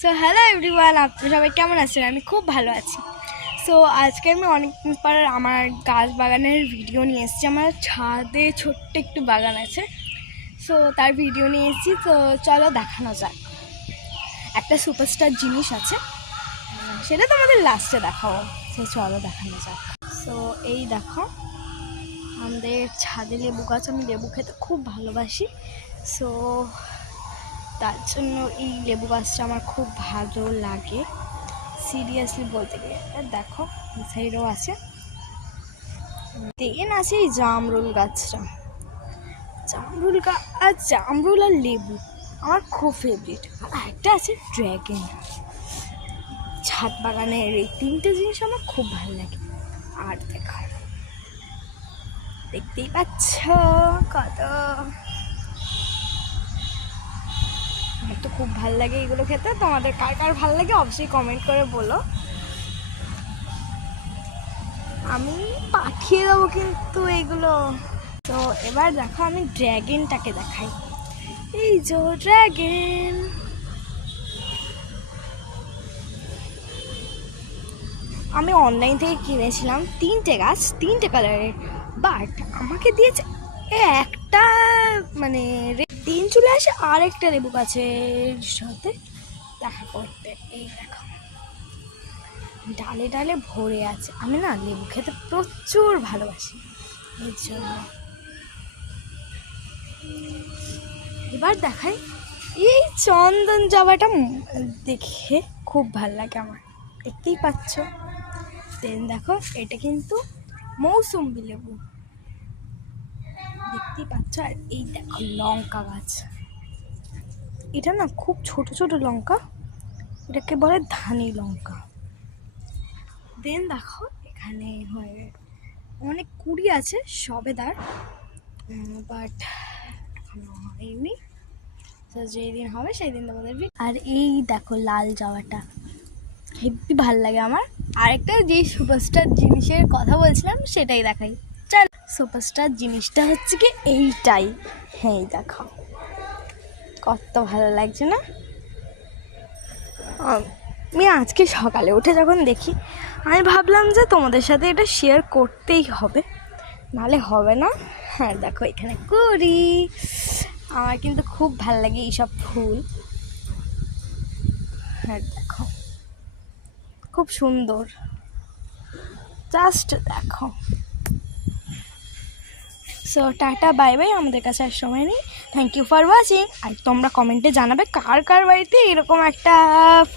So hello everyone, আপনি সবাই কেমন আছেন? আমি খুব ভালো আছি। সো আজকে আমি অনেকদিন পর আমার গাছ বাগানের ভিডিও নিয়ে এসেছি। আমার ছাদে ছোট্ট একটু বাগান আছে, সো তার ভিডিও নিয়ে এসেছি। তো চলো দেখানো যাক। একটা সুপারস্টার জিনিস আছে, সেটা তো আমাদের লাস্টে দেখাবো। সো চলো দেখানো যাক। সো এই দেখো আমাদের ছাদে লেবু গাছ। আমি লেবু খেতে খুব ভালোবাসি, সো তার জন্য এই লেবু গাছটা আমার খুব ভালো লাগে সিরিয়াসলি বলতে গেলে। দেখো এই সাইডেও আছে, দেন আছে এই জামরুল গাছটা। জামরুল গাছ আর জামরুল আর লেবু আমার খুব ফেভারিট। আর একটা আছে ড্র্যাগন। ছাদ বাগানের এই তিনটে জিনিস আমার খুব ভালো লাগে। আর দেখার দেখতেই পাচ্ছ কত, আমার তো খুব ভালো লাগে এগুলো খেতে। তোমাদের কার কার ভালো লাগে অবশ্যই কমেন্ট করে বলো, আমি পাঠিয়ে দেবো কিন্তু এগুলো। তো এবার দেখো আমি ড্র্যাগনটাকে দেখাই। এই যে ড্র্যাগন, আমি অনলাইন থেকে কিনেছিলাম তিনটে গাছ, তিনটে কালারের, বাট আমাকে দিয়েছে একটা, মানে দিন চলে আসে আর একটা লেবু গাছের সাথে দেখা করতে। এই দেখো ডালে ডালে ভরে আছে। আমি না লেবু খেতে প্রচুর ভালোবাসি, এর জন্য। এবার দেখাই এই চন্দন জবাটা, দেখে খুব ভাল লাগে আমার, দেখতেই পাচ্ছ। দেন দেখো এটা কিন্তু মৌসুম্বি লেবু, দেখতেই পাচ্ছ। আর এই দেখো লঙ্কা গাছ, এটা না খুব ছোট ছোট লঙ্কা, এটাকে বলে ধানি লঙ্কা। দেন দেখো এখানে হয় অনেক কুড়ি আছে সবেদার, বাট এখনো হয়নি। তো যেদিন হবে সেই দিন তোমাদের। আর এই দেখো লাল জবাটা, হেব্বি ভাল লাগে আমার। আরেকটা যে সুপারস্টার জিনিসের কথা বলছিলাম সেটাই দেখাই। চল, সুপারস্টার জিনিসটা হচ্ছে কি এইটাই। হ্যাঁ দেখো কত ভালো লাগছে না? আমি আজকে সকালে উঠে যখন দেখি, আমি ভাবলাম যে তোমাদের সাথে এটা শেয়ার করতেই হবে, নাহলে হবে না। হ্যাঁ দেখো এখানে করি, আমার কিন্তু খুব ভালো লাগে এইসব ফুল। হ্যাঁ দেখো খুব সুন্দর, জাস্ট দেখো। সো টাটা বাই বাই, আমাদের কাছে আর সময় নেই। Thank you for watching. আর তোমরা কমেন্টে জানাবে কার কার বাড়িতে এরকম একটা